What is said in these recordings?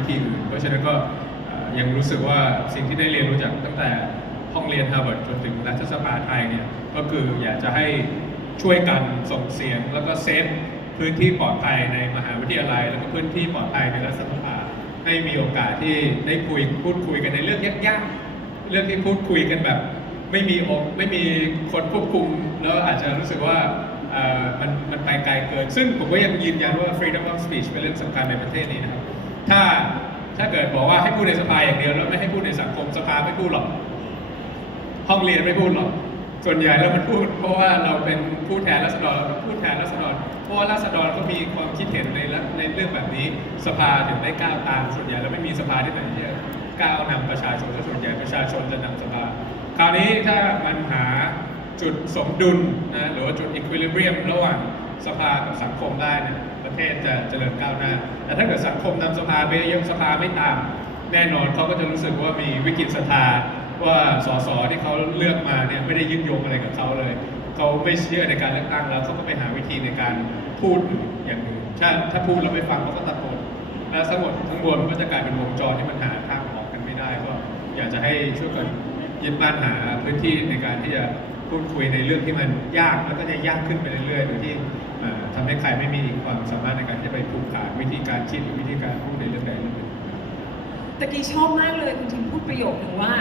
วิธีอื่น เพราะฉะนั้นก็ยังรู้สึกว่าสิ่งที่ได้เรียนรู้จากตั้งแต่ห้องเรียนฮาร์วาร์ดจนถึงรัฐสภาไทยเนี่ยก็คืออยากจะให้ช่วยกันส่งเสียง แล้วก็เซฟพื้นที่ปลอดภัยในมหาวิทยาลัย แล้วก็พื้นที่ปลอดภัยในรัฐสภาให้มีโอกาสที่ได้คุยพูดคุยกันในเรื่องยากๆเรื่องที่พูดคุยกันแบบ ไม่มีองค์ไม่มีคนควบคุม แล้วอาจจะรู้สึกว่ามันมันไปไกลเกิน ซึ่งผมก็ยังยืนยันว่า freedom of speech เป็นเรื่องสำคัญในประเทศนี้นะครับ ถ้าถ้าเกิดบอกว่าให้พูดในสภาอย่างเดียวแล้วไม่ให้พูดในสังคมสภาไม่พูดหรอก ห้องเรียนไม่พูดหรอก ส่วนใหญ่แล้วมันพูด เพราะว่าเราเป็นผู้แทนราษฎรเราพูดแทนราษฎรเพราะว่าราษฎรก็มีความคิดเห็นในในเรื่องแบบนี้ สภาถึงได้ก้าวตามส่วนใหญ่แล้วไม่มีสภาที่ไหนที่จะก้าวนำประชาชนส่วนใหญ่ประชาชนจะนำสภาคราวนี้ถ้ามันหาจุดสมดุลนะหรือว่าจุดอีควิลิเบียมระหว่างสภากับสังคมได้เนี่ยประ ทศจะเจริญก้าวหน้า แต่ถ้าเกิดสังคมนำสภาไปเยอะสภาไม่ตาม แน่นอนเขาก็จะรู้สึกว่ามีวิกฤตศรัทธาว่าสสที่เขาเลือกมาเนี่ยไม่ได้ยึดโยงอะไรกับเขาเลยเขาไม่เชื่อในการเลือกตั้งแล้วเขาก็ไปหาวิธีในการพูดอย่างอื่นถ้าถ้าพูดแล้วไม่ฟังเขาก็ตะโกนและทั้งหมดทั้งมวลมันก็จะกลายเป็นวงจรที่มันหาทางออกกันไม่ได้ก็อยากจะให้ช่วยกันยึดบ้านหาพื้นที่ในการที่จะพูดคุยในเรื่องที่มันยากแล้วก็จะยากขึ้นไปเรื่อยๆโดยที่เอ่ ทำให้ใครไม่มีความสามารถในการที่จะไปผูกขาดวิธีการคิดหรือวิธีการพูดในเรื่องใดเรื่องหนึ่งตะกี้ชอบมากเลยคุณทิมพูดประโยคหนึ่งว่า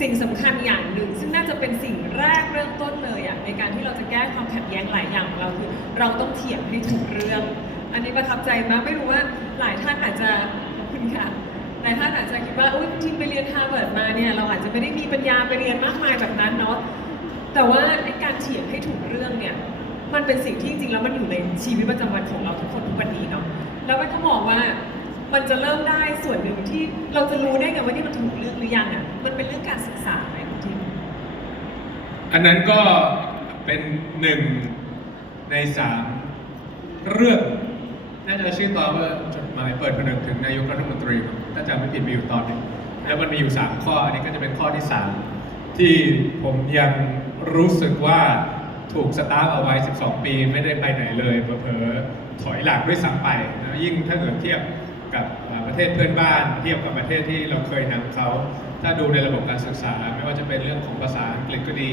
สิ่งสำคัญอย่างหนึ่ง ซึ่งน่าจะเป็นสิ่งแรกเริ่มต้นเลยอะในการที่เราจะแก้ความขัดแย้งหลายอย่างของเราคือเราต้องเถียงให้ถูกเรื่อง อันนี้ประทับใจมากไม่รู้ว่าหลายท่านอาจจะขอบคุณค่ะหลายท่านอาจจะคิดว่าอุ้ยทีมไปเรียนฮาร์วาร์ดมาเนี่ยเราอาจจะไม่ได้มีปัญญาไปเรียนมากมายแบบนั้นเนาะแต่ว่าในการเถียงให้ถูกเรื่องเนี่ย มันเป็นสิ่งที่จริงๆแล้วมันอยู่ในชีวิตประจำวันของเราทุกคนทุกวันนี้เนาะแล้วมันก็มองว่ามันจะเริ่มได้ส่วนหนึ่งที่เราจะรู้ได้ไงว่านี่มันถูกเรื่องหรือยังอะมันเป็นเรื่องการศึกษาไหมคุณทิมอันนั้นก็เป็นหนึ่งในสามเรื่องน่าจะชื่อตอนว่าจดหมายเปิดผนึกถึงนายกรัฐมนตรีถ้าจำไม่ผิดมีอยู่ตอนหนึงแล้วมันมีอยู่ 3 ข้อ อันนี้ก็จะเป็นข้อที่ 3 ที่ผมยังรู้สึกว่า ถูกสตาร์ทเอาไว้ 12 ปีไม่ได้ไปไหนเลยเผลอๆถอยหลังด้วยซ้ำไปนะยิ่งถ้าเกิดเทียบกับประเทศเพื่อนบ้าน เทียบกับประเทศที่เราเคยนำเขาถ้าดูในระบบการศึกษา ไม่ว่าจะเป็นเรื่องของภาษาอังกฤษก็ดี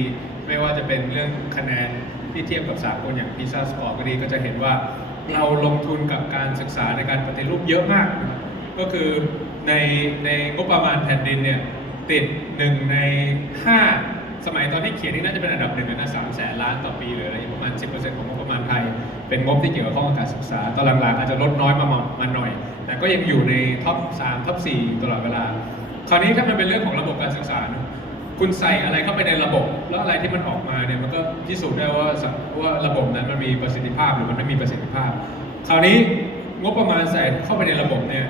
ไม่ว่าจะเป็นเรื่องคะแนนที่เทียบกับสากลอย่าง PISA score ก็ดีก็จะเห็นว่าเราลงทุนกับการศึกษาในการปฏิรูปเยอะมาก ก็คือในในงบประมาณแผ่นดินเนี่ยติดหนึ่งในห้า สมัยตอนที่เขียนนี่น่าจะเป็นอันดับหนึ่งนะสามแสนล้านต่อปีหรืออะไรประมาณ 10%ของงบประมาณไทย เป็นงบที่เกี่ยวกับข้องกับการศึกษา ตอนหลังๆอาจจะลดน้อยมามาหน่อย แต่ก็ยังอยู่ในท็อป3ท็อป4ตลอดเวลา คราวนี้ถ้ามันเป็นเรื่องของระบบการศึกษานะคุณใส่อะไรเข้าไปในระบบ แล้วอะไรที่มันออกมาเนี่ยมันก็พิสูจน์ได้ว่าว่าระบบนั้นมันมีประสิทธิภาพหรือมันไม่มีประสิทธิภาพ คราวนี้งบประมาณใส่เข้าไปในระบบเนี่ย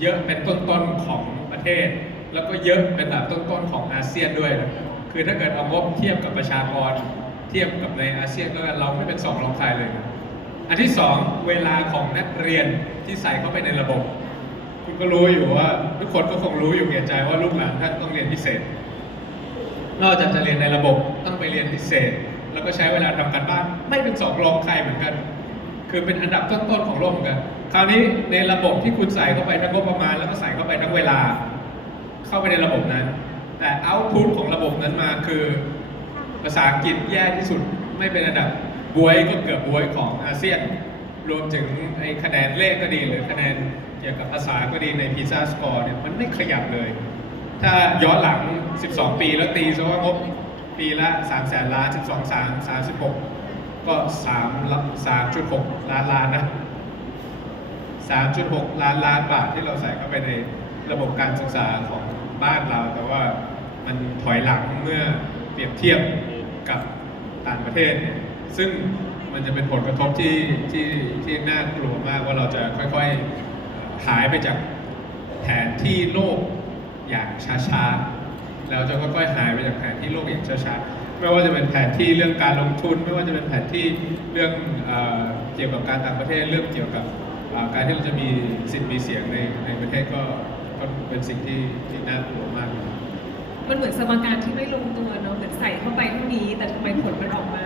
เยอะเป็นต้นๆของประเทศ แล้วก็เยอะเป็นแบบต้นๆของอาเซียนด้วยนะครับ คือถ้าเกิดเอางบเทียบกับประชากร เทียบกับในอาเซียนก็เราไม่เป็นสองรองใครเลย อันที่สองเวลาของนักเรียนที่ใส่เข้าไปในระบบ คุณก็รู้อยู่ว่า ทุกคนก็คงรู้อยู่แก่ใจว่าลูกหลานท่านต้องเรียนพิเศษ นอกจากจะเรียนในระบบต้องไปเรียนพิเศษ แล้วก็ใช้เวลาทำการบ้าน ไม่เป็นสองรองใครเหมือนกัน คือเป็นอันดับต้นๆของโลกเหมือนกันคราวนี้ในระบบที่คุณใส่เข้าไปทั้งงบประมาณแล้วก็ใส่เข้าไปทั้งเวลา เข้าไปในระบบนั้น แต่เอาท์พุตของระบบนั้นมาคือ ภาษาอังกฤษแย่ที่สุดไม่เป็นอันดับบวยก็เกือบบวยของอาเซียน รวมถึงไอ้คะแนนเลขก็ดีหรือคะแนนเกี่ยวกับภาษาก็ดีใน PISA score เนี่ยมันไม่ขยับเลย ถ้าย้อนหลัง 12 ปีแล้วตีซะว่างบปีละ3แสนล้าน 12 3 36 ก็3 3.6 ล้านล้านนะ 3.6 ล้านล้านบาทที่เราใส่เข้าไปในระบบการศึกษาของบ้านเราแต่ว่า มันถอยหลังเมื่อเปรียบเทียบกับต่างประเทศ ซึ่งมันจะเป็นผลกระทบที่ที่ที่น่ากลัวมากว่าเราจะค่อยๆหายไปจากแผนที่โลกอย่างช้าๆแล้วจะค่อยๆหายไปจากแผนที่โลกอย่างช้าๆไม่ว่าจะเป็นแผนที่เรื่องการลงทุน ไม่ว่าจะเป็นแผนที่เรื่องเอเกี่ยวกับการต่างประเทศเรื่องเกี่ยวกับการที่เราจะมีสิทธิ์มีเสียงในในประเทศก็ก็เป็นสิ่งที่ที่น่ากลัวมาก มันเหมือนสมการที่ไม่ลงตัวเนาะเหมือนใส่เข้าไปเท่านี้ แต่ทำไมผลมันออกมา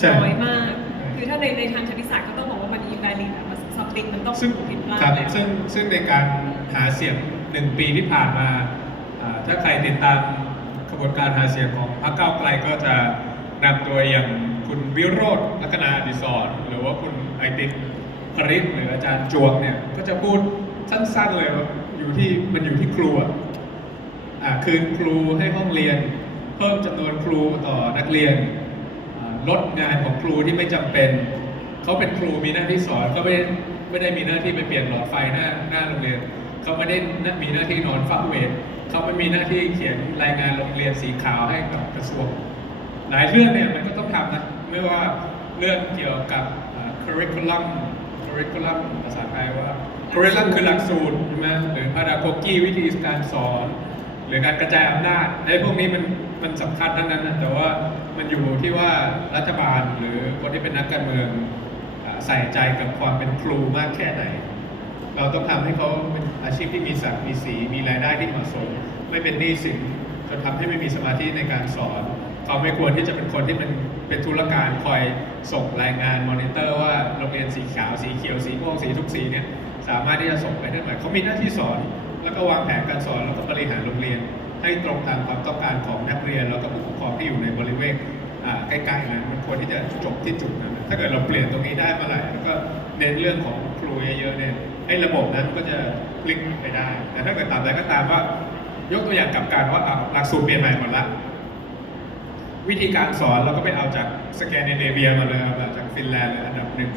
ใช่ น้อยมาก คือถ้าในในทางคณิตศาสตร์ก็ต้องบอกว่ามัน invalid อะมัน something มันต้องซึ่งผิดพลาดครับแล้วซึ่งซึ่งในการหาเสียงหนึ่งปีที่ผ่านมาอ่าถ้าใครติดตามขบวนการหาเสียงของพรรคก้าวไกลก็จะนำตัวอย่างคุณวิโรธลักษณะอดิศรหรือว่าคุณไอติมพริษหรืออาจารย์จวงเนี่ยก็จะพูดสั้นๆเลยว่าอยู่ที่มันอยู่ที่ครูอะอ่า คืนครูให้ห้องเรียน เพิ่มจำนวนครูต่อนักเรียนลดงานของครูที่ไม่จำเป็น เขาเป็นครูมีหน้าที่สอนเขาไม่ได้ไม่ได้มีหน้าที่ไปเปลี่ยนหลอดไฟหน้าหน้าโรงเรียน เขาไม่ได้มีหน้าที่นอนเฝ้าเวรเขาไม่มีหน้าที่เขียนรายงานโรงเรียนสีขาวให้กับกระทรวง หลายเรื่องเนี่ยมันก็ต้องทำนะไม่ว่าเรื่องเกี่ยวกับ curriculum curriculum ภาษาไทยว่า curriculum คือหลักสูตรใช่ไหมหรือ pedagogy วิธีการสอน หรือการกระจายอำนาจไอ้พวกนี้มันมันสำคัญทั้งนั้นนะแต่ว่ามันอยู่ที่ว่ารัฐบาลหรือคนที่เป็นนักการเมืองใส่ใจกับความเป็นครูมากแค่ไหน เราต้องทำให้เขาเป็นอาชีพที่มีศักดิ์มีสีมีรายได้ที่เหมาะสม ไม่เป็นหนี้สินจนทำให้ไม่มีสมาธิในการสอน เขาไม่ควรที่จะเป็นคนที่เป็นเป็นธุรการคอยส่งรายงานมอนิเตอร์ว่าโรงเรียนสีขาวสีเขียวสีม่วงสีทุกสีเนี่ยสามารถที่จะส่งไปได้ไหมเขามีหน้าที่สอน แล้วก็วางแผนการสอนแล้วก็บริหารโรงเรียน ให้ตรงตามความต้องการของนักเรียน แล้วก็ผู้ปกครองที่อยู่ในบริเวณใกล้ๆนั้นมันควรที่จะจบที่จุดนั้นถ้าเกิดเราเปลี่ยนตรงนี้ได้เมื่อไหร่แล้วก็เน้นเรื่องของครูเยอะๆเนี่ยไอ้ระบบนั้นก็จะพลิกไปได้ แต่ถ้าเกิดตามใดก็ตามว่ายกตัวอย่างกับการว่าอะหลักสูตรเปลี่ยนใหม่หมดละวิธีการสอนเราก็ไปเอาจากสแกนดิเนเวียมาเลยเอาจากฟินแลนด์อันดับหนึ่ง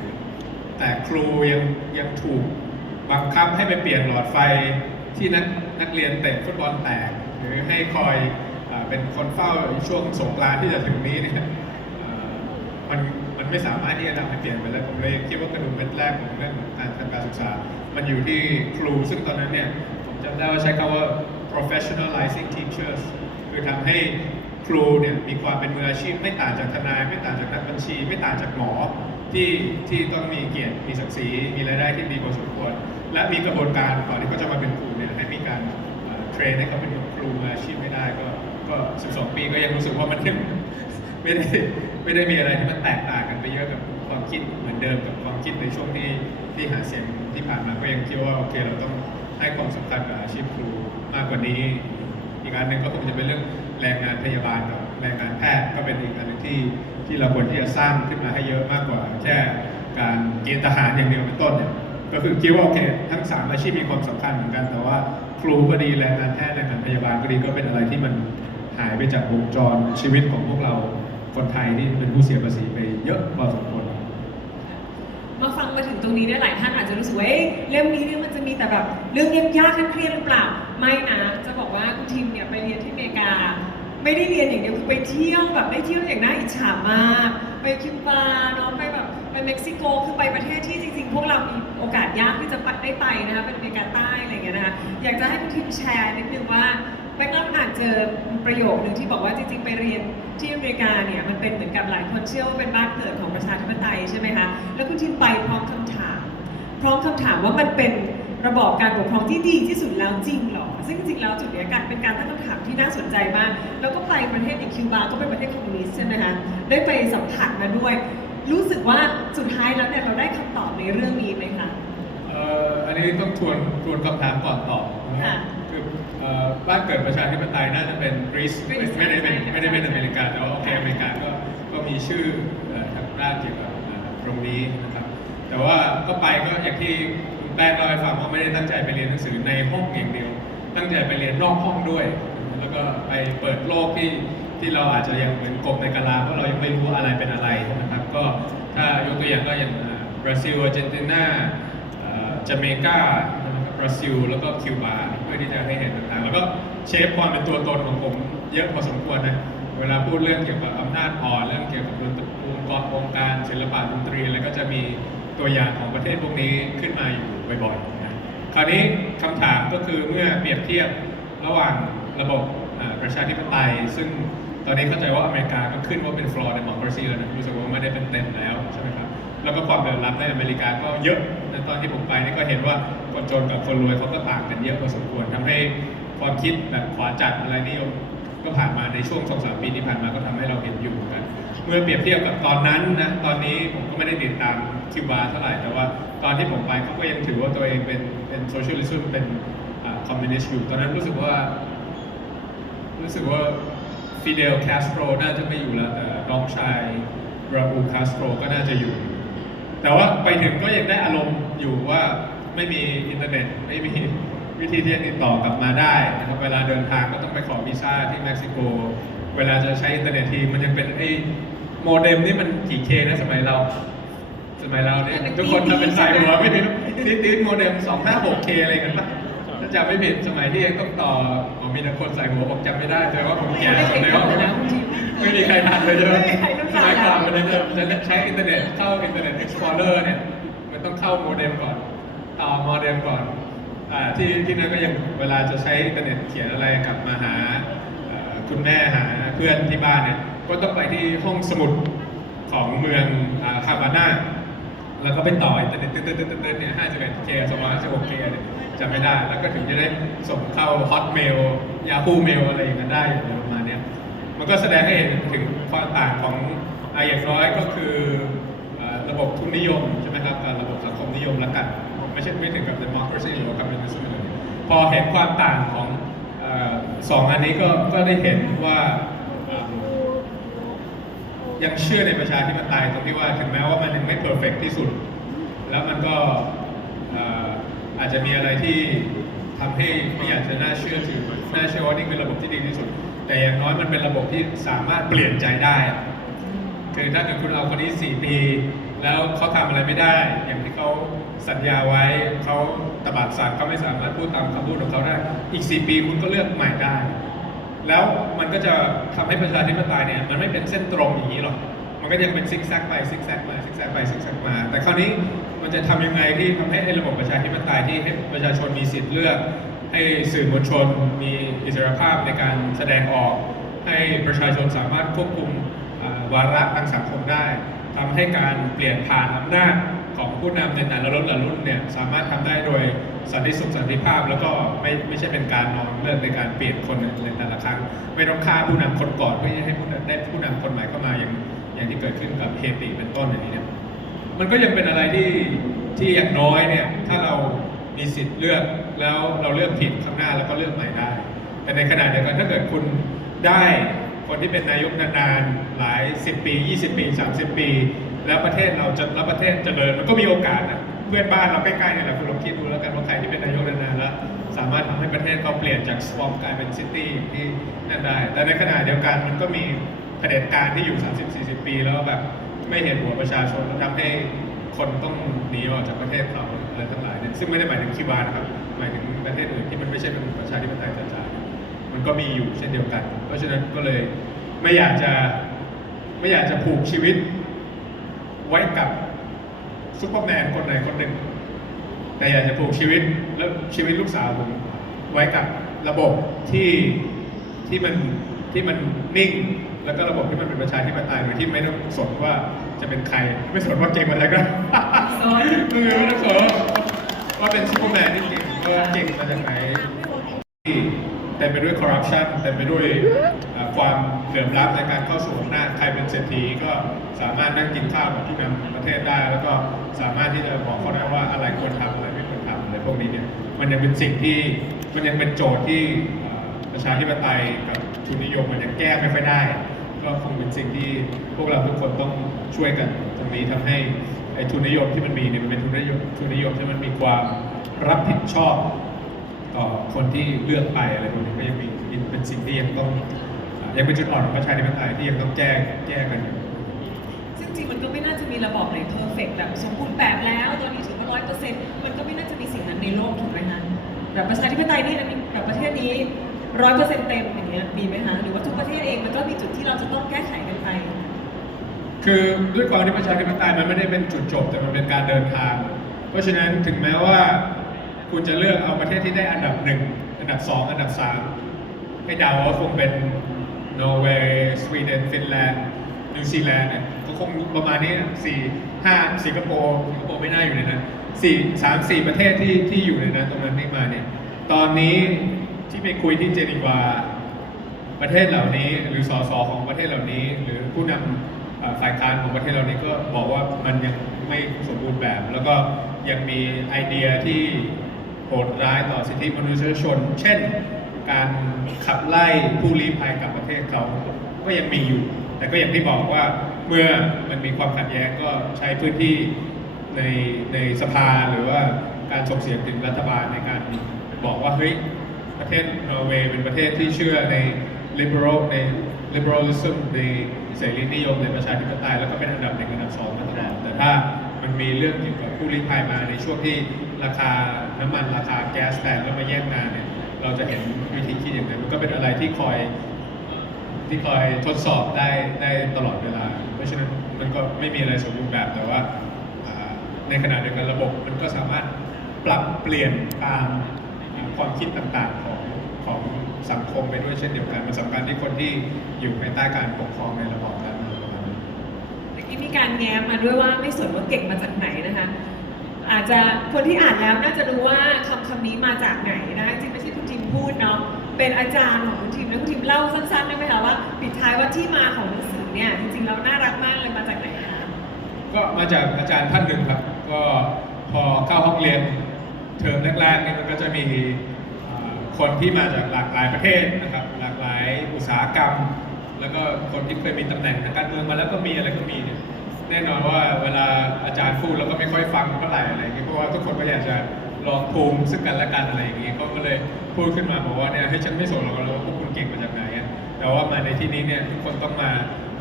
แต่ครูยังยังถูกบังคับให้ไปเปลี่ยนหลอดไฟ ที่นักนักเรียนเตะฟุตบอลแตก หรือให้คอยอเป็นคนเฝ้าช่วงสงกรานต์ที่จะถึงนี้เนี่ยมันมันไม่สามารถที่จะทำให้เปลี่ยนไปแล้วผมเลยคิดว่ากระดุมเม็ดแรกของเรื่องของการทำการศึกษา มันอยู่ที่ครู ซึ่งตอนนั้นเนี่ยผมจำได้ว่าใช้คำว่า professionalizing teachers คือทำให้ครูเนี่ยมีความเป็นมืออาชีพ ไม่ต่างจากทนาย ไม่ต่างจากนักบัญชี ไม่ต่างจากหมอที่ที่ต้องมีเกียรติมีศักดิ์ศรีมีรายได้ที่ดีพอสมควร และมีกระบวนการก่อนที่เขาจะมาเป็นครูเนี่ยให้มีการเทรนให้เขาเป็นครูมืออาชีพไม่ได้ก็ก็ 12 ปีก็ยังรู้สึกว่ามันยังไม่ได้ไม่ได้มีอะไรที่มันแตกต่างกันไปเยอะกับความคิดเหมือนเดิมกับความคิดในช่วงที่ที่หาเสียงที่ผ่านมาก็ยังคิดว่าโอเคเราต้องให้ความสำคัญกับอาชีพครูมากกว่านี้ อีกอันหนึ่งก็คงจะเป็นเรื่องแรงงานพยาบาลกับแรงงานแพทย์ก็เป็นอีกอันหนึ่งที่ที่เราควรที่จะสร้างขึ้นมาให้เยอะมากกว่าแค่การเกณฑ์ทหารอย่างเดียวเป็นต้นเนี่ย ก็คือคิดว่าโอเคทั้งสามอาชีพมีความสำคัญเหมือนกัน แต่ว่าครูก็ดีแรงงานแพทย์แรงงานพยาบาลก็ดีก็เป็นอะไรที่มันหายไปจากวงจรชีวิตของพวกเราคนไทยที่เป็นผู้เสียภาษีไปเยอะพอสมควรมาฟังมาถึงตรงนี้เนี่ยหลายท่านอาจจะรู้สึกว่าเอ๊ะเล่มนี้เนี่ยมันจะมีแต่แบบเรื่องยากๆเครียดหรือเปล่าไม่นะจะบอกว่าคุณทิมเนี่ยไปเรียนที่อเมริกา ไม่ได้เรียนอย่างเดียวคือไปเที่ยวแบบได้เที่ยวอย่างน่าอิจฉามาก ไปคิวบาเนาะไปแบบไป เม็กซิโกคือไปประเทศที่จริงๆ พวกเรามีโอกาสยากที่จะไปได้ไปนะคะเป็นอเมริกาใต้อะไรอย่างเงี้ยนะคะอยากจะให้คุณทิมแชร์นิดนึงว่าแบงค์รับอ่านเจอประโยคหนึ่งที่บอกว่าจริงๆ ไปเรียนที่อเมริกาเนี่ยมันเป็นเหมือนกับหลายคนเชื่อว่าเป็นบ้านเกิดของประชาธิปไตยใช่ไหมคะแล้วคุณทิมไปพร้อมคำถาม พร้อมคำถามว่ามันเป็นระบอบการปกครองที่ดีที่สุดแล้วจริงหรอ ซึ่งจริงๆแล้วจุดเนี้การเป็นการตั้งคำถามที่น่าสนใจมาก แล้วก็ไปประเทศอย่างคิวบา ก็เป็นประเทศคอมมิวนิสต์ใช่ไหมคะ ได้ไปสัมผัสมาด้วย รู้สึกว่าสุดท้ายแล้วเนี่ยเราได้คำตอบในเรื่องนี้ไหมคะ เอ่ออันนี้ต้องทวนทวนคำถามก่อนตอบนะครัค่ะบคือเอ่อบ้านเกิดประชาธิปไตยน่าจะเป็นกรีซกรีซไม่ได้เป็นใช่ไม่ได้เป็นใช่อเมริกาแต่ว่าโอเคอเมริกาก็ก็มีชื่อเอ่อทางด้านเกี่ยวกับเอ่อตรงนี้นะครับ แต่ว่าก็ไปก็อย่างที่คุณแป้งเล่าให้ฟังว่าไม่ได้ตั้งใจไปเรียนหนังสือในห้องอย่างเดียว ตั้งใจไปเรียนนอกห้องด้วย แล้วก็ไปเปิดโลกที่ที่เราอาจจะยังเหมือนกบในกะลาเพราะเรายังไม่รู้ว่าอะไรเป็นอะไรนะครับ ก็ถ้ายกตัวอย่างก็อย่างบราซิลอาร์เจนตินาเอ่อจาเมกาบราซิลแล้วก็คิวบาเพื่อที่จะให้เห็นต่างๆ แล้วก็เชฟความเป็นตัวตนของผมเยอะพอสมควรนะ เวลาพูดเรื่องเกี่ยวกับอำนาจอ่อนเรื่องเกี่ยวกับดนตรีวงกรวงการศิลปะดนตรีอะไรก็จะมีตัวอย่างของประเทศพวกนี้ขึ้นมาอยู่บ่อยๆนะคราวนี้คำถามก็คือเมื่อเปรียบเทียบระหว่างระบบประชาธิปไตยซึ่ง ตอนนี้เข้าใจว่าอเมริกาก็ขึ้นว่าเป็น floor democracy แล้วนะรู้สึกว่าไม่ได้เป็นเต็มแล้วใช่ไหมครับแล้วก็ความเหลื่อมล้ำในอเมริกาก็เยอะในตอนที่ผมไปนี่ก็เห็นว่าคนจนกับคนรวยเขาก็ต่างกันเยอะพอสมควรทำให้ความคิดแบบขวาจัดอะไรนิยมก็ผ่านมาในช่วงสองสามปีที่ผ่านมาก็ทำให้เราเห็นอยู่เหมือนกันเมื่อเปรียบเทียบกับตอนนั้นนะตอนนี้ผมก็ไม่ได้ติดตามคิวบาเท่าไหร่แต่ว่าตอนที่ผมไปเขาก็ยังถือว่าตัวเองเป็นเป็นโซเชียลิซึมเป็นคอมมิวนิสต์อยู่ตอนนั้นรู้สึกว่า รู้สึกว่า ฟิเดลคาสโตรน่าจะไม่อยู่แล้วแต่น้องชายราอูคาสโตรก็น่าจะอยู่ แต่ว่าไปถึงก็ยังได้อารมณ์อยู่ว่าไม่มีอินเทอร์เน็ตไม่มีวิธีที่จะติดต่อกลับมาได้นะครับเวลาเดินทางก็ต้องไปขอวีซ่าที่เม็กซิโก เวลาจะใช้อินเทอร์เน็ตทีมันยังเป็นไอ้โมเด็มนี่มันกี่เคนะสมัยเรา สมัยเราเนี่ยทุกคนทำเป็นสายหัวไม่ผิดติดติดโมเด็ม256 k อะไรกันปะถ้า จำไม่ผิดสมัยที่ยังต้องต่ออ๋อมีแต่คนใส่หัวบอกจำไม่ได้แต่ว่าผมแก่ในห้องไม่มีใครทันเลยใช่ไหมไม่มีใครรู้สมัยก่อนมันจะใช้อินเทอร์เน็ตเข้าอินเทอร์เน็ต Explorer เนี่ยมันต้องเข้าโมเด็มก่อนต่อโมเด็มก่อนที่ที่นั่นก็ยังเวลาจะใช้อินเทอร์เน็ตเขียนอะไรกลับมาหาคุณแม่หาเพื่อนที่บ้านเนี่ยก็ต้องไปที่ห้องสมุดของเมืองฮาวาน่า แล้วก็ไปต่ออินเทอร์เน็ตตึ๊ดตึ๊ดตึ๊ดตึ๊ดเนี่ย51 k 256 k เนี่ยจำไม่ได้ แล้วก็ถึงจะได้ส่งเข้า Hotmail Yahoo Mail อะไรอย่างนั้นได้ประมาณนี้มันก็แสดงให้เห็นถึงความต่างของอะอย่างน้อยก็คือระบบทุนนิยมใช่ไหมครับการระบบสังคมนิยมละกัน ไม่ใช่ไม่ถึงกับ democracy หรือว่า communism เลยพอเห็นความต่างของสองอันนี้ก็ก็ได้เห็นว่า ยังเชื่อในประชาธิปไตยตรงที่ว่าถึงแม้ว่ามันยังไม่ perfect ที่สุด แล้วมันก็เอ่อาจจะมีอะไรที่ทำให้ไม่อยากจะน่าเชื่อถือน่าเชื่อว่านี่คือระบบที่ดีที่สุด แต่อย่างน้อยมันเป็นระบบที่สามารถเปลี่ยนใจได้คือถ้าเกิดคุณเอาคนนี้4ปี แล้วเขาทำอะไรไม่ได้ อย่างที่เขาสัญญาไว้เขาตบัดสัตว์เขาไม่สามารถพูดตามคำพูดของเขาได้ อีก 4 ปีคุณก็เลือกใหม่ได้ แล้วมันก็จะทำให้ประชาธิปไตยเนี่ยมันไม่เป็นเส้นตรงอย่างนี้หรอก มันก็ยังเป็นซิกแซกไปซิกแซกมาซิกแซกไปซิกแซกมา แต่คราวนี้มันจะทำยังไงที่ทำให้ระบบประชาธิปไตยที่ให้ประชาชนมีสิทธิ์เลือก ให้สื่อมวลชนมีอิสรภาพในการแสดงออก ให้ประชาชนสามารถควบคุมวาระทางสังคมได้ทำให้การเปลี่ยนผ่านอำนาจ ของผู้นำในแต่ละรุ่นละรุ่นเนี่ยสามารถทำได้โดยสันติสุขสันติภาพ แล้วก็ไม่ไม่ใช่เป็นการนอนเลิกในการเปลี่ยนคนในแต่ละครั้ง ไม่ต้องฆ่าผู้นำคนก่อนเพื่อให้ผู้ได้ผู้นำคนใหม่เข้ามาอย่างอย่างที่เกิดขึ้นกับเฮติเป็นต้นอย่างนี้เนี่ยมันก็ยังเป็นอะไรที่ที่อย่างน้อยเนี่ยถ้าเรามีสิทธิ์เลือกแล้วเราเลือกผิดข้างหน้าแล้วก็เลือกใหม่ได้ แต่ในขณะเดียวกันถ้าเกิดคุณได้คนที่เป็นนายกนานๆหลาย 10 ปี 20 ปี 30 ปี แล้วประเทศเราจะแล้วประเทศจเจริญมันก็มีโอกาสนะเพื่อนบ้านเราใกล้ๆเนี่ยแหละคุณลองคิดดูแล้วกันว่าใครที่เป็นนายกนานๆแล้วสามารถทำให้ประเทศเขาเปลี่ยนจากสวอมกลายเป็นซิตี้ที่นั่นได้ แต่ในขณะเดียวกันมันก็มีเผด็จการที่อยู่ 30-40 ปี แล้วแบบไม่เห็นหัวประชาชนแล้วทำให้คนต้องหนีออกจากประเทศเขาอะไรทั้งหลายเนี่ยซึ่งไม่ได้หมายถึงคิวบานะครับหมายถึงประเทศอื่นที่มันไม่ใช่เป็นประชาธิปไตยจ๋าๆมันก็มีอยู่เช่นเดียวกัน เพราะฉะนั้นก็เลยไม่อยากจะไม่อยากจะผูกชีวิต ไว้กับซุปเปอร์แมนคนไหนคนหนึ่ง แต่อยากจะผูกชีวิตและชีวิตลูกสาวผมไว้กับระบบที่ที่มันที่มันนิ่ง แล้วก็ระบบที่มันเป็นประชาธิปไตยโดยที่ไม่ต้องสนว่าจะเป็นใคร ไม่สนว่าเก่งมาจากไหนสนคือไม่ต้องสนว่าว่าเป็นซุปเปอร์แมนที่เก่งว่าเก่งมาจากไหนที่ เต็มไปด้วยคอร์รัปชันเต็มไปด้วยความเหลื่อมล้ำในการเข้าสู่อำนาจใครเป็นเศรษฐีก็สามารถนั่งกินข้าวกับผู้นำประเทศได้ แล้วก็สามารถที่จะบอกเขาได้ว่าอะไรควรทำอะไรไม่ควรทำอะไรพวกนี้เนี่ยมันยังเป็นสิ่งที่มันยังเป็นโจทย์ที่ประชาธิปไตยกับทุนนิยมมันยังแก้ไม่ค่อยได้ ก็คงเป็นสิ่งที่พวกเราทุกคนต้องช่วยกันตรงนี้ทำให้ไอ้ทุนนิยมที่มันมีเนี่ยมันเป็นทุนนิยมทุนนิยมที่มันมีความรับผิดชอบ คนที่เลือกไปอะไรพวกนี้ก็ยังมีเป็นสิ่งที่ยังต้องยังเป็นจุดอ่อนของประชาธิปไตยที่ยังต้องแก้แก้กันอยู่ซึ่งจริงมันก็ไม่น่าจะมีระบอบไหนเพอร์เฟกแบบสมบูรณ์แบบแล้วตอนนี้ถือว่าร้อยเปอร์เซ็นต์มันก็ไม่น่าจะมีสิ่งนั้นในโลกถูกไหมคะแบบประชาธิปไตยนี่แบบประเทศนี้ร้อยเปอร์เซ็นต์เต็มอย่างเงี้ยมีไหมคะหรือว่าทุกประเทศเองมันก็มีจุดที่เราจะต้องแก้ไขกันไป คือด้วยความที่ประชาธิปไตยมันไม่ได้เป็นจุดจบแต่มันเป็นการเดินทาง เพราะฉะนั้นถึงแม้ว่า คุณจะเลือกเอาประเทศที่ได้อันดับหนึ่งอันดับสองอันดับสามให้เดาว่าคงเป็นนอร์เวย์สวีเดนฟินแลนด์นิวซีแลนด์เนี่ยก็คงประมาณนี้สี่ห้าสิงคโปร์สิงคโปร์ไม่น่าอยู่ในนั้นสี่สามสี่ประเทศที่ที่อยู่ในนั้นตรงนั้นไม่มาเนี่ยตอนนี้ที่ไปคุยที่เจนีวาประเทศเหล่านี้ หรือสสของประเทศเหล่านี้ หรือผู้นำเอ่อฝ่ายค้านของประเทศเรานี้ก็บอกว่ามันยังไม่สมบูรณ์แบบ แล้วก็ยังมีไอเดียที่ โหดร้ายต่อสิทธิมนุษยชน เช่น การขับไล่ผู้ลี้ภัยกลับประเทศเขาก็ยังมีอยู่ แต่ก็อย่างที่บอกว่าเมื่อมันมีความขัดแย้งก็ใช้พื้นที่ในในสภาหรือว่าการส่งเสียงถึงรัฐบาลในการบอกว่าเฮ้ยประเทศนอร์เวย์เป็นประเทศที่เชื่อใน liberal ใน liberalism ในเสรีนิยมในประชาธิปไตยแล้วก็เป็นอันดับหนึ่งอันดับสองมาตลอดแต่ถ้ามันมีเรื่องเกี่ยวกับผู้ลี้ภัยมาในช่วงที่ ราคาน้ำมันราคาแก๊สแพงแล้วมาแย่งงานเนี่ยเราจะเห็นวิธีคิดอย่างไรมันก็เป็นอะไรที่คอยที่คอยทดสอบได้ได้ตลอดเวลา เพราะฉะนั้นมันก็ไม่มีอะไรสมบูรณ์แบบแต่ว่าในขณะเดียวกันระบบมันก็สามารถปรับเปลี่ยนตามความคิดต่างๆของของสังคมไปด้วยเช่นเดียวกันมันสำคัญที่คนที่อยู่ภายใต้การปกครองในระบอบการเมืองนะครับเมื่อกี้มีการแง้มมาด้วยว่าไม่สนว่าเก่งมาจากไหนนะคะ อาจจะคนที่อ่านแล้วน่าจะรู้ว่าคำคำนี้มาจากไหนนะจริงไม่ใช่คุณทีมพูดเนาะเป็นอาจารย์ของคุณทีมแล้วคุณทีมเล่าสั้นๆได้ไหมคะว่าปิดท้ายว่าที่มาของหนังสือเนี่ยจริงๆแล้วน่ารักมากเลยมาจากไหนคะก็มาจากอาจารย์ท่านหนึ่งครับ ก็พอเข้าห้องเรียนเทอมแรกๆเนี่ยมันก็จะมีคนที่มาจากหลากหลายประเทศนะครับ หลากหลายอุตสาหกรรม แล้วก็คนที่เคยมีตำแหน่งทางการเมืองมาแล้วก็มีอะไรก็มีเนี่ย แน่นอนว่าเวลาอาจารย์พูดเราก็ไม่ค่อยฟังเท่าไหร่อะไรอย่างเงี้ยเพราะว่าทุกคนก็อยากจะลองภูมิซึ่งกันและกันอะไรอย่างเงี้ยเขาก็เลยพูดขึ้นมาบอกว่าเนี่ยให้ฉันไม่สนหรอกว่าพวกคุณเก่งมาจากไหนอะแต่ว่ามาในที่นี้เนี่ยทุกคนต้องมา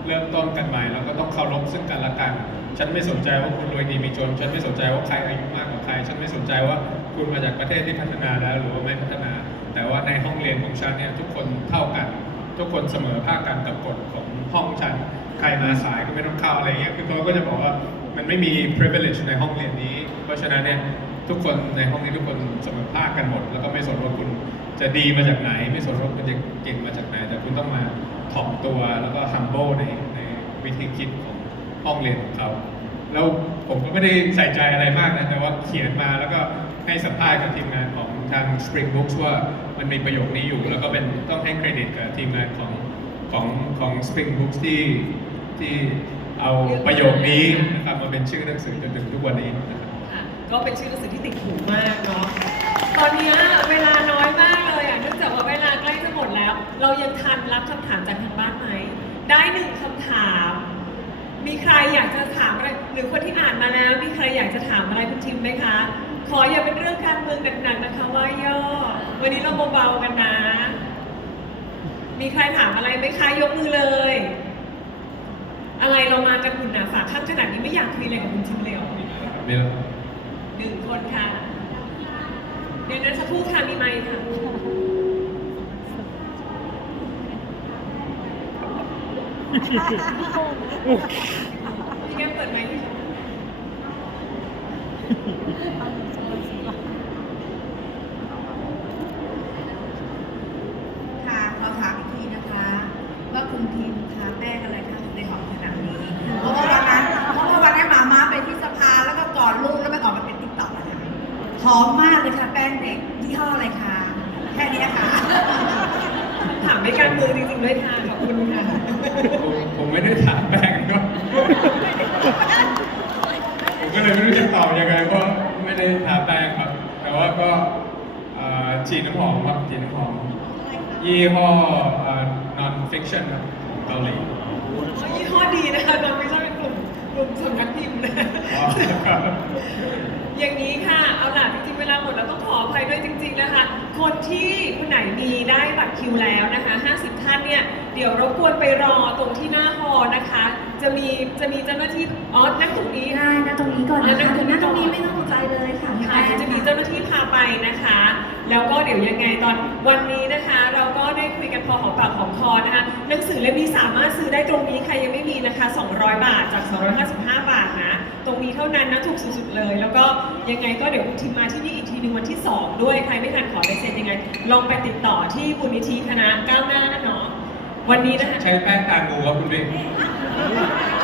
เริ่มต้นกันใหม่แล้วก็ต้องเคารพซึ่งกันและกัน ฉันไม่สนใจว่าคุณรวยดีมีจน ฉันไม่สนใจว่าใครอายุมากกว่าใคร ฉันไม่สนใจว่าคุณมาจากประเทศที่พัฒนาแล้วหรือว่าไม่พัฒนา แต่ว่าในห้องเรียนของฉันเนี่ยทุกคนเท่ากัน ทุกคนเสมอภาคกันกับกฎของ ห้องฉันใครมาสายก็ไม่ต้องเข้าอะไรเงี้ยคือเขาก็จะบอกว่ามันไม่มี privilege ในห้องเรียนนี้ เพราะฉะนั้นเนี่ยทุกคนในห้องนี้ทุกคนเสมอภาคกันหมด แล้วก็ไม่สนว่าคุณจะดีมาจากไหน ไม่สนว่าคุณจะเก่งมาจากไหน แต่คุณต้องมาถ่อมตัวแล้วก็ humble ในในวิธีคิดของห้องเรียนของเขาแล้วผมก็ไม่ได้ใส่ใจอะไรมากนะแต่ว่าเขียนมาแล้วก็ให้สัมภาษณ์กับทีมงานของทาง Spring Books ว่ามันมีประโยคนี้อยู่ แล้วก็เป็นต้องให้เครดิตกับทีมงานของ ของของ Spring Books ที่ที่เอาประโยคนี้นะครับมาเป็นชื่อหนังสือจนถึงทุกวันนี้นะครับ ค่ะก็เป็นชื่อหนังสือที่ติดหูมากเนาะ ตอนเนี้ยเวลาน้อยมากเลยอะเนื่องจากว่าเวลาใกล้จะหมดแล้ว เรายังทันรับคำถามจากทางบ้านไหม ได้หนึ่งคำถาม มีใครอยากจะถามอะไร หรือคนที่อ่านมาแล้ว มีใครอยากจะถามอะไรคุณทิมไหมคะ ขออย่าเป็นเรื่องการเมืองหนักๆนะคะว่าย่อ วันนี้เราเบาๆกันนะ มีใครถามอะไรไหมคะ ยกมือเลย อะไรเรามากันหุ่นหนาฝาข้างขนาดนี้ไม่อยากคุยอะไรกับคุณทิมเลยเหรอนี่แหละหนึ่งคนค่ะ เดี๋ยวนั้นสักครู่ค่ะมีไมค์ค่ะ พี่แก้มเปิดไมค์ให้ค่ะ ค่ะขอถามอีกทีนะคะ ว่าคุณทีมทาแป้งอะไรคะถึงได้หอมขนาดนี้ เพราะว่าวันนั้นเพราะว่าวันนั้นหมาม้าไปที่สภาแล้วก็กอดลูกแล้วมันออกมาเป็นติ๊กต็อกนะคะหอมมากเลยค่ะแป้งเด็กยี่ห้ออะไรคะแค่นี้ค่ะ ถาม ไม่การเมืองจริงๆด้วยค่ะขอบคุณค่ะผมผมไม่ได้ถามแป้งก็ผมก็เลยไม่รู้จะตอบยังไงเพราะไม่ได้ทาแป้งครับ แต่ว่าก็เอ่อฉีดน้ำหอมครับฉีดน้ำหอมยี่ห้อเอ่อ non fiction ครับของเกาหลียี่ห้อดีนะคะน้องไม่ใช่เป็นกลุ่มกลุ่มสำนักพิมพ์นะ อ๋อครับ อย่างนี้ค่ะเอาล่ะจริงๆเวลาหมดแล้วต้องขออภัยด้วยจริง ๆนะคะ คนที่คนไหนมีได้บัตรคิวแล้วนะคะ 50 ท่านเนี่ยเดี๋ยวรบกวนไปรอตรงที่หน้าฮอลล์นะคะ จะมีจะมีเจ้าหน้าที่อ๋อนั่งตรงนี้ได้นะตรงนี้ก่อนนะคะนั่งตรงนี้นั่งตรงนี้ไม่ต้องสนใจเลยค่ะค่ะเดี๋ยวจะมีเจ้าหน้าที่พาไปนะคะ แล้วก็เดี๋ยวยังไงตอนวันนี้นะคะเราก็ ได้คุยกันพอหอมปากหอมคอนะคะหนังสือเล่มนี้สามารถซื้อได้ตรงนี้ใครยังไม่มีนะคะ 200 บาทจาก 255 บาทนะ ตรงนี้เท่านั้นนะถูกสุดๆเลย แล้วก็ยังไงก็เดี๋ยวคุณทีมมาที่นี่อีกทีหนึ่งวันที่ 2 ด้วยใครไม่ทันขอไปเซ็นยังไง ลองไปติดต่อที่บุญนิธิคณะก้าวหน้านะเนาะวันนี้นะคะใช้แป้งตางูครับคุณบิ๊ก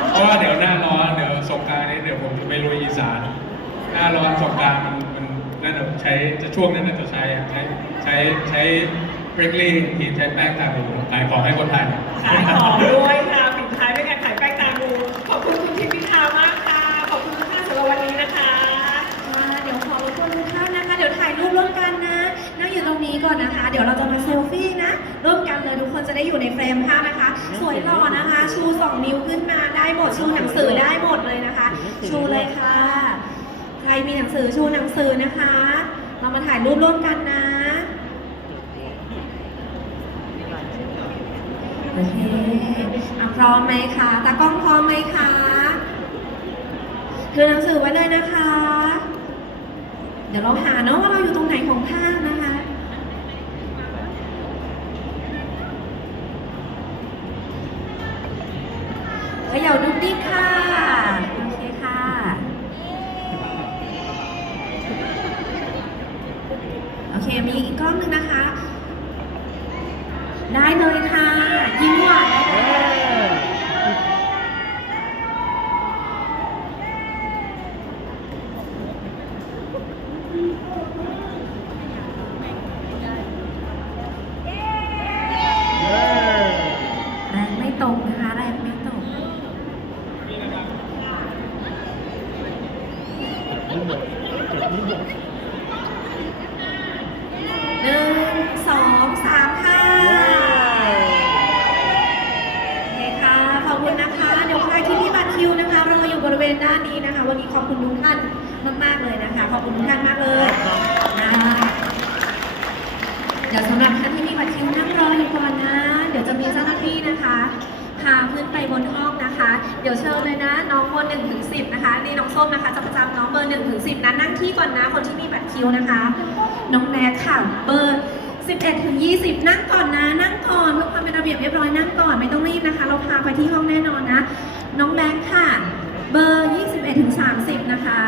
เพราะว่าเดี๋ยวหน้าร้อนเดี๋ยวสงกรารนี้เดี๋ยวผมจะไปลุยอีสานหน้าร้อนสงกรารมันมันน่าจะใช้จะช่วงนั้นน่าจะใช้อะใช้ใช้ใช้ กริกลี่ทีมใช้แป้งตาบูขายของให้คนไทยขายของด้วยค่ะปิดท้ายด้วยการขายแป้งตาบูขอบคุณคุณทิมพิธามากค่ะ ขอบคุณทุกท่านสำหรับวันนี้นะคะมาเดี๋ยวขอรบกวนทุกท่านนะคะ เดี๋ยวถ่ายรูปร่วมกันนะนั่งอยู่ตรงนี้ก่อนนะคะ เดี๋ยวเราจะมาเซลฟี่นะร่วมกันเลยทุกคนจะได้อยู่ในเฟรมภาพนะคะ สวยหล่อนะคะ ชูสองนิ้วขึ้นมาได้หมดชูหนังสือได้หมดเลยนะคะ ชูเลยค่ะ ใครมีหนังสือชูหนังสือนะคะ เรามาถ่ายรูปร่วมกันนะ พร้อมไหมคะตากล้องพร้อมไหมคะคือหนังสือไว้เลยนะคะ เดี๋ยวเราหาเนาะว่าเราอยู่ตรงไหนของภาพนะคะเขย่าดุ๊กดิ๊กค่ะโอเคค่ะโอเคมีอีกกล้องหนึ่งนะคะ ได้เลยค่ะ เวณด้านนี้นะคะ วันนี้ขอบคุณทุกท่านมากๆเลยนะคะ ขอบคุณทุกท่านมากเลยนะเดี๋ยวสำหรับท่านที่มีบัตรคิวนั่งรออยู่ก่อนนะ เดี๋ยวจะมีเจ้าหน้าที่นะคะพาขึ้นไปบนห้องนะคะ เดี๋ยวเชิญเลยนะ น้องเบอร์หนึ่งถึงสิบนะคะนี่น้องส้มนะคะจะประจำน้องเบอร์หนึ่งถึงสิบนะนั่งที่ก่อนนะคนที่มีบัตรคิวนะคะ น้องแน็กค่ะเบอร์11ถึง20นั่งก่อนนะ นั่งก่อนเพื่อความเป็นระเบียบเรียบร้อยนั่งก่อนไม่ต้องรีบนะคะ เราพาไปที่ห้องแน่นอนนะ น้องแม็กค่ะ เบอร์ 21ถึง30 นะคะ